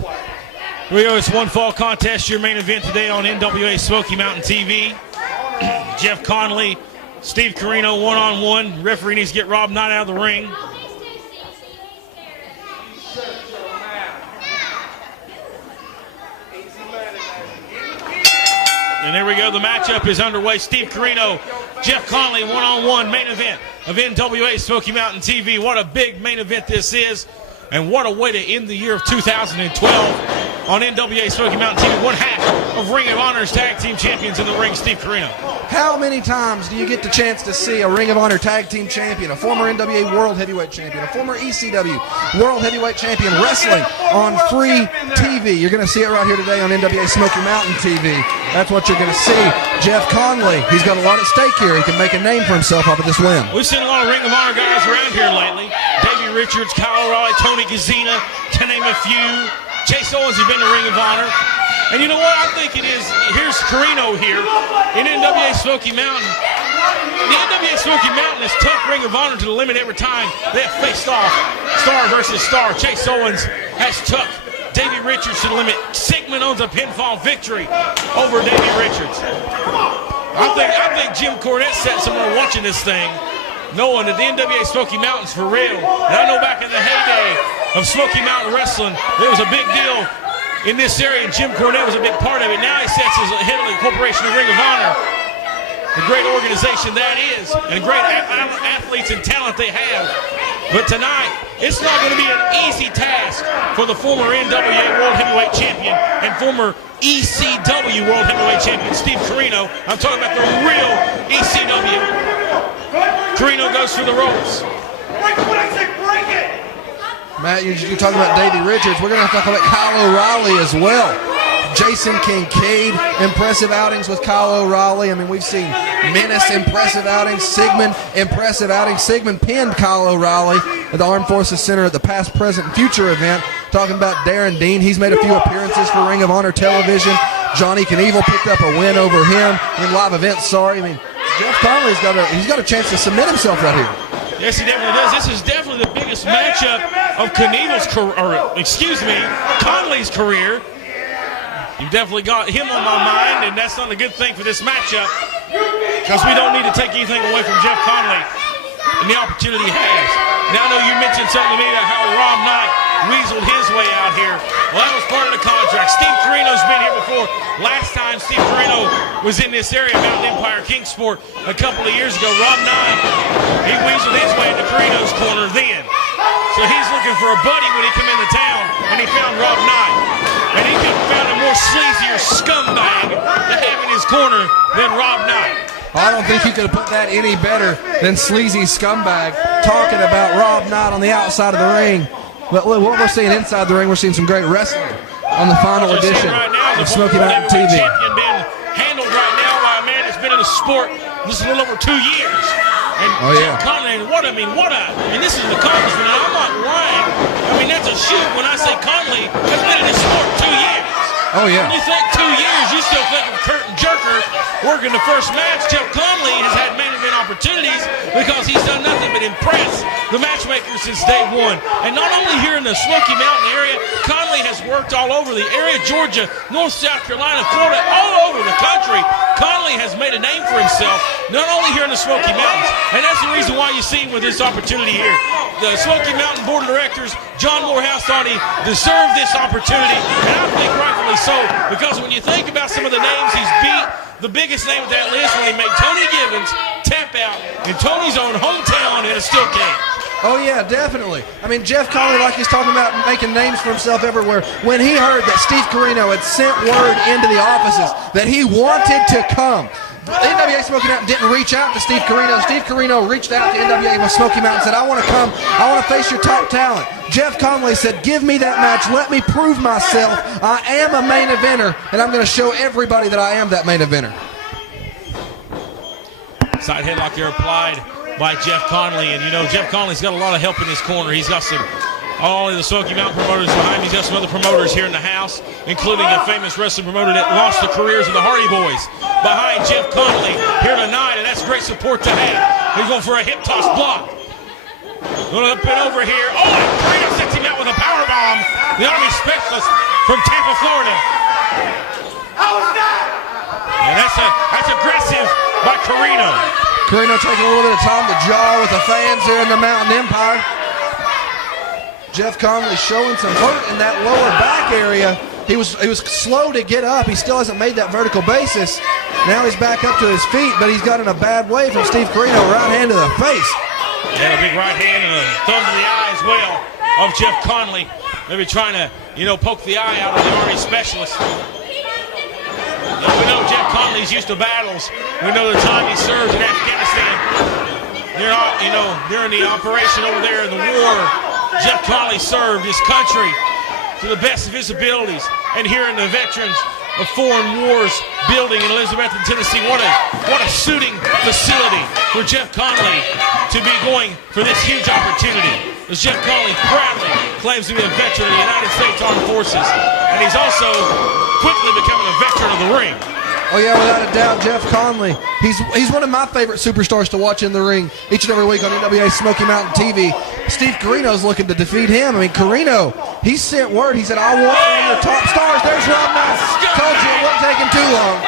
Here we go. It's one fall contest. Your main event today on NWA Smoky Mountain TV. Jeff Connelly, Steve Corino, one-on-one. Referee needs to get Rob Knight out of the ring. And there we go. The matchup is underway. Steve Corino, Jeff Connelly, one-on-one main event of NWA Smoky Mountain TV. What a big main event this is, and what a way to end the year of 2012 on NWA Smoky Mountain TV. One half of Ring of Honor's tag team champions in the ring, Steve Corino. How many times do you get the chance to see a Ring of Honor tag team champion, a former NWA World Heavyweight Champion, a former ECW World Heavyweight Champion wrestling on free TV? You're going to see it right here today on NWA Smoky Mountain TV. That's what you're going to see. Jeff Connelly, he's got a lot at stake here. He can make a name for himself off of this win. We've seen a lot of Ring of Honor guys around here lately. Davey Richards, Kyle O'Reilly, Tony Gazzina, to name a few. Chase Owens has been to Ring of Honor. And you know what I think it is? Here's Corino here in NWA Smoky Mountain. The NWA Smoky Mountain has took Ring of Honor to the limit every time they have faced off star versus star. Chase Owens has took Davey Richards to the limit. Sigmund owns a pinfall victory over Davey Richards. I think Jim Cornette sat somewhere watching this thing, knowing that the NWA Smoky Mountain's for real. And I know back in the heyday of Smoky Mountain Wrestling, there was a big deal in this area, and Jim Cornette was a big part of it. Now he sits as the head of the corporation of Ring of Honor, the great organization that is, and great athletes and talent they have. But tonight, it's not going to be an easy task for the former NWA World Heavyweight Champion and former ECW World Heavyweight Champion Steve Corino. I'm talking about the real ECW. Corino goes for the ropes. Break it when I say break it! Matt, you're talking about Davey Richards. We're going to have to talk about Kyle O'Reilly as well. Jason Kincaid, impressive outings with Kyle O'Reilly. I mean, we've seen Menace, impressive outings. Sigmund, impressive outings. Sigmund pinned Kyle O'Reilly at the Armed Forces Center at the Past, Present, and Future event. Talking about Darren Dean. He's made a few appearances for Ring of Honor television. Johnny Knievel picked up a win over him in live events. I mean, Jeff Connelly's got a chance to submit himself right here. Yes, he definitely does. This is definitely the biggest matchup of Knievel's career, Connelly's career. You've definitely got him on my mind, and that's not a good thing for this matchup, because we don't need to take anything away from Jeff Connelly and the opportunity he has. Now, I know you mentioned something to me about how Rob Knight weaseled his way out here. Well, that was part of the contract. Steve Corino's been here before. Last time Steve Corino was in this area, Mountain Empire Kingsport, a couple of years ago, Rob Knight, he weaseled his way into Corino's corner then. So he's looking for a buddy when he came into town, and he found Rob Knight. And he could have found a more sleazier scumbag to have in his corner than Rob Knight. I don't think you could have put that any better than sleazy scumbag talking about Rob Knight on the outside of the ring. But what we're seeing inside the ring, we're seeing some great wrestling on the final edition of Smoky Mountain TV. Champion being handled right now by a man that's been in the sport this is a little over 2 years. And Jeff Connelly, and this is an accomplishment, and I'm not lying. I mean, that's a shoot when I say Connelly has been in the sport 2 years. Oh, yeah. When you think 2 years, you still think of Kurt and Jerker working the first match. Jeff Connelly has had main event opportunities because he's done nothing but impress the matchmakers since day one. And not only here in the Smoky Mountain area, Connelly has worked all over the area, Georgia, North South Carolina, Florida, all over the country. Connelly has made a name for himself, not only here in the Smoky Mountains. And that's the reason why you see him with this opportunity here. The Smoky Mountain Board of Directors, John Morehouse, thought he deserved this opportunity, and I think rightfully so, because when you think about some of the names he's beat, the biggest name at that list when he made Tony Gibbons tap out in Tony's own hometown in a steel cage. Oh, yeah, definitely. I mean, Jeff Connelly, like he's talking about making names for himself everywhere, when he heard that Steve Corino had sent word into the offices that he wanted to come, NWA Smoky Mountain didn't reach out to Steve Corino. Steve Corino reached out to NWA Smoky Mountain and said, I want to come. I want to face your top talent. Jeff Connelly said, give me that match. Let me prove myself. I am a main eventer, and I'm going to show everybody that I am that main eventer. Side headlock there applied by Jeff Connelly. And, you know, Jeff Connelly's got a lot of help in his corner. He's got some, all of the Smoky Mountain promoters behind him. He's got some other promoters here in the house, including a famous wrestling promoter that lost the careers of the Hardy Boys behind Jeff Connelly here tonight, and that's great support to have. He's going for a hip toss block. Going up and over here. Oh, and Corino sets him out with a powerbomb. Tom, the Army specialist from Tampa, Florida. How was that? And that's aggressive by Corino. Corino taking a little bit of time to jaw with the fans here in the Mountain Empire. Jeff Connelly showing some hurt in that lower back area. He was slow to get up. He still hasn't made that vertical basis. Now he's back up to his feet, but he's got in a bad way from Steve Corino. Right hand to the face. And a big right hand and a thumb to the eye as well of Jeff Connelly. Maybe trying to, poke the eye out of the Army specialist. We know Jeff Connelly's used to battles. We know the time he served in Afghanistan. During the operation over there in the war, Jeff Connelly served his country to the best of his abilities. And here in the Veterans of Foreign Wars building in Elizabethton, Tennessee, what a suiting facility for Jeff Connelly to be going for this huge opportunity. As Jeff Connelly proudly claims to be a veteran of the United States Armed Forces. And he's also quickly becoming a veteran of the ring. Oh yeah, without a doubt, Jeff Connelly. He's one of my favorite superstars to watch in the ring each and every week on NWA Smoky Mountain TV. Steve Corino's looking to defeat him. I mean, Corino, he sent word. He said, I want one of your top stars. There's Rob Knight. Told you it wouldn't take him too long.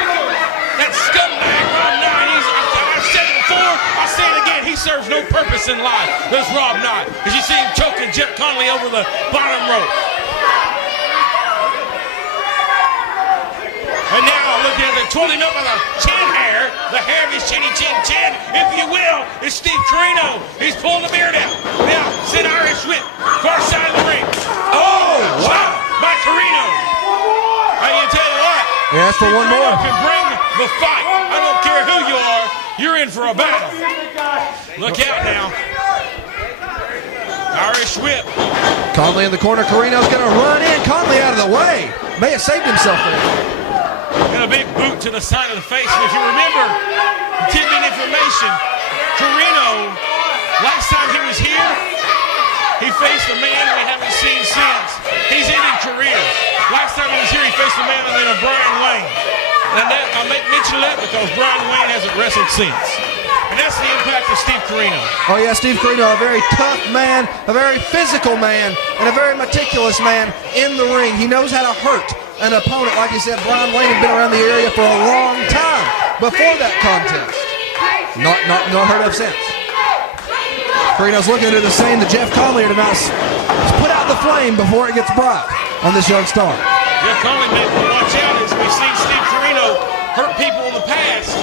That scumbag Rob Knight, I've said it before, I'll say it again, he serves no purpose in life. There's Rob Knight. As you see him choking Jeff Connelly over the bottom rope. And now, looking at the twirling up of the chin hair, the hair of his chin, if you will, is Steve Corino. He's pulling the beard out. Now, sit Irish whip, far side of the ring. Oh, wow, by Corino. I can tell you what. Yeah, that's for one more. Can bring the fight. I don't care who you are, you're in for a battle. Look out now. Irish whip. Connelly in the corner. Corino's going to run in. Connelly out of the way. May have saved himself there. And a big boot to the side of the face. And if you remember, tidbit information, Corino, last time he was here, he faced a man we haven't seen since. He's ended careers. Last time he was here, he faced a man by the name of Brian Wayne. And I mention that because Brian Wayne hasn't wrestled since. And that's the impact of Steve Corino. Oh yeah, Steve Corino, a very tough man, a very physical man, and a very meticulous man in the ring. He knows how to hurt an opponent. Like you said, Brian Wayne had been around the area for a long time before that contest. Not heard of since. Corino's looking to do the same to Jeff Connelly to not put out the flame before it gets bright on this young star. Jeff Connelly may watch out as we've seen Steve Corino hurt people in the past.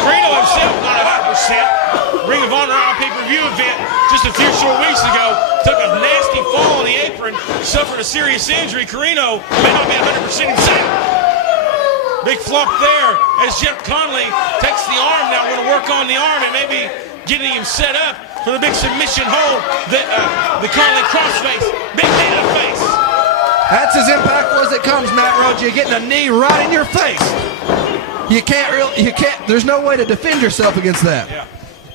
Corino himself not 100%. Ring of Honor on a pay-per-view event just a few short weeks ago. Took a nasty fall on the apron, suffered a serious injury. Corino may not be 100% himself. Big flop there as Jeff Connelly takes the arm now. Going to work on the arm and maybe getting him set up for the big submission hold that the Connelly crossface. Big knee to the face. That's as impactful as it comes, Matt Rhodes. You're getting a knee right in your face. There's no way to defend yourself against that. Yeah.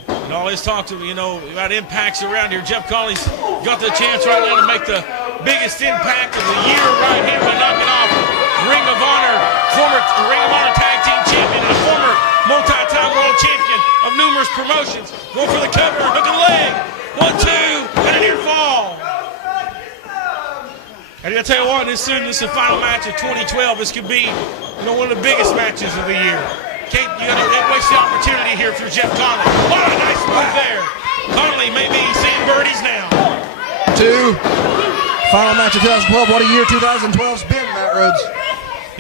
And all this talk about impacts around here. Jeff Connelly's got the chance right now to make the biggest impact of the year right here by knocking off former Ring of Honor Tag Team Champion and a former multi-time world champion of numerous promotions. Going for the cover, hook of the leg. 1, 2, and a near fall. And I tell you what, this is the final match of 2012. This could be one of the biggest matches of the year. You gotta waste the opportunity here for Jeff Connelly. What a nice move there. Connelly may be seeing birdies now. 2. Final match of 2012. What a year 2012's been, Matt Rhodes.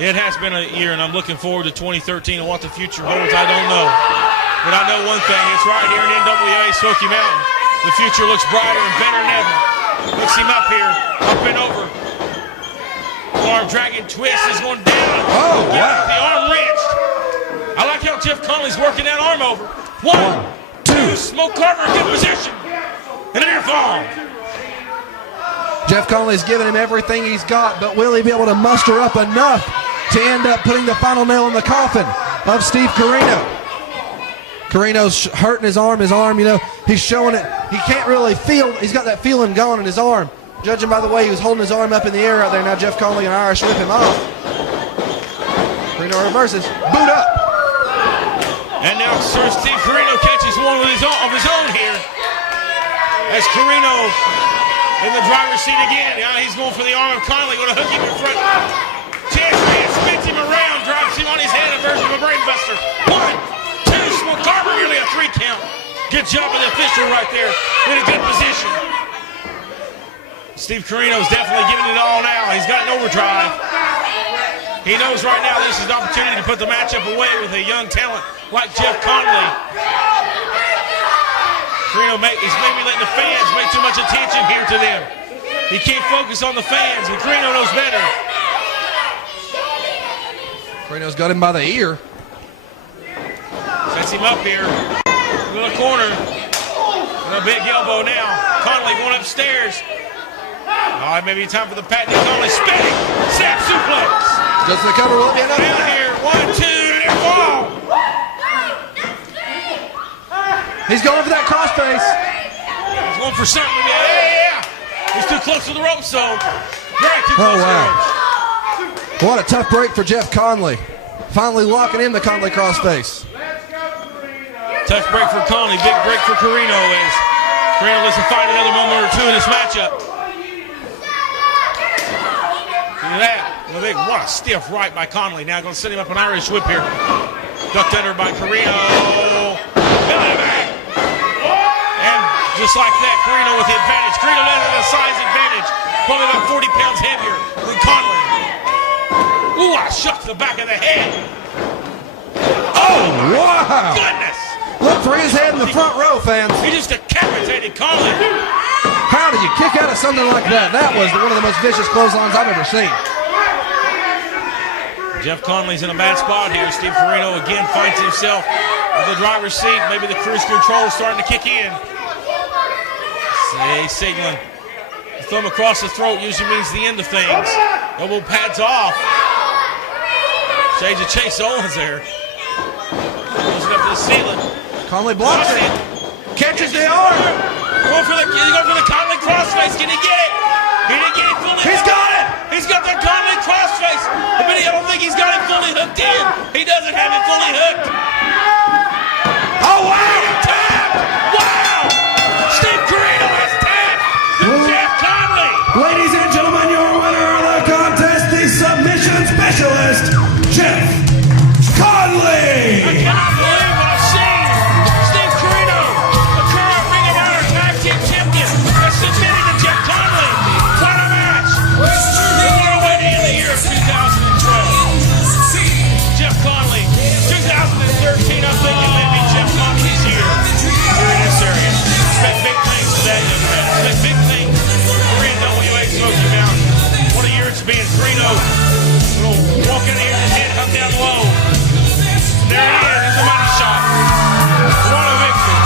It has been a year, and I'm looking forward to 2013 and what the future holds. I don't know. But I know one thing. It's right here in NWA Smoky Mountain. The future looks brighter and better than ever. Mix him up here. Up and over. Arm dragging twist is going down. Oh, wow. The arm wrenched. I like how Jeff Connelly's working that arm over. 1, 2. Smoke Carver in good position. And an air fall. Jeff Connelly's giving him everything he's got, but will he be able to muster up enough to end up putting the final nail in the coffin of Steve Corino? Corino's hurting his arm, he's showing it. He can't really feel, he's got that feeling going in his arm. Judging by the way he was holding his arm up in the air out there, now Jeff Connelly and Irish whip him off. Corino reverses, boot up. And now Sir Steve Corino catches one of his own here. As Corino in the driver's seat again. Now he's going for the arm of Connelly. Going to hook him in front. Chance man spins him around, drops him on his head, a version of a brainbuster. 1, 2, small Carver, nearly a 3 count. Good job of the official right there. In a good position. Steve Corino's definitely giving it all now. He's got an overdrive. He knows right now this is an opportunity to put the matchup away with a young talent like Jeff Connelly. Corino is maybe letting the fans make too much attention here to them. He can't focus on the fans, but Corino knows better. Corino's got him by the ear. Sets him up here. In the corner. And a big elbow now. Connelly going upstairs. Oh, it may be time for the Pat Connelly spinning. Snap suplex. Goes to the cover. Will it be enough? Down here. 1, 2, and fall. He's going for that crossface. He's going for something. Yeah. He's too close to the rope, so. Very too close to the ropes. What a tough break for Jeff Connelly. Finally locking in the Connelly crossface. Tough break for Connelly. Big break for Corino as Corino lets him fight another moment or two in this matchup. Look at that. What a stiff right by Connelly. Now going to set him up an Irish whip here. Ducked under by Corino. And just like that, Corino with the advantage. Corino landed a size advantage. Probably about 40 pounds heavier than Connelly. Ooh, a shot to the back of the head. Oh, wow. Goodness. Look for his head in the front row, fans. He just decapitated Connelly. How do you kick out of something like that? That was one of the most vicious clotheslines I've ever seen. Jeff Connelly's in a bad spot here. Steve Corino again finds himself in the driver's seat. Maybe the cruise control is starting to kick in. He's signaling. The thumb across the throat usually means the end of things. Elbow pads off. Shades of Chase Owens there. Goes it up to the ceiling. Connelly blocks it. Catches the arm. Going for the Connelly crossface. Can he get it? He didn't get it fully. He's got it. He's got the Connelly crossface. But I don't think he's got it fully hooked in. He doesn't have it fully hooked. Oh, wow. Tapped. Wow. Steve Corino has tapped Jeff Connelly. Ladies and gentlemen, your winner of the contest, the submission specialist, Jeff Connelly. I cannot believe what I've seen. Steve Corino, the current Ring of Honor Tag Team Champion, has submitted to Jeff Connelly. What a match. What a way to end the year of 2012. Jeff Connelly, 2013, I'm thinking maybe Jeff Connelly's year here in this area. Expect big things today, young man. Expect big things for NWA Smoky Mountain. What a year it's been. Corino walking in here with his head hung down low. There it is. It's a money shot. What a victory.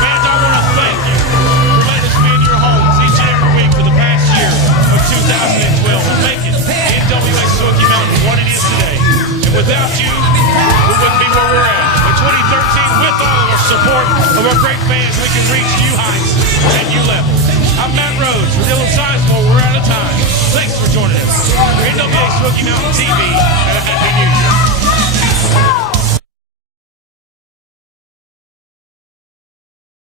Fans, I want to thank you for letting us be in your homes each and every week for the past year of 2012 and making NWA Smoky Mountain what it is today. And without you, we wouldn't be where we're at. In 2013, with all of our support of our great fans, we can reach new heights and new levels. I'm Matt Rhodes for Dylan Sizemore. We're out of time. Thanks for joining us. For NWA Smoky Mountain TV.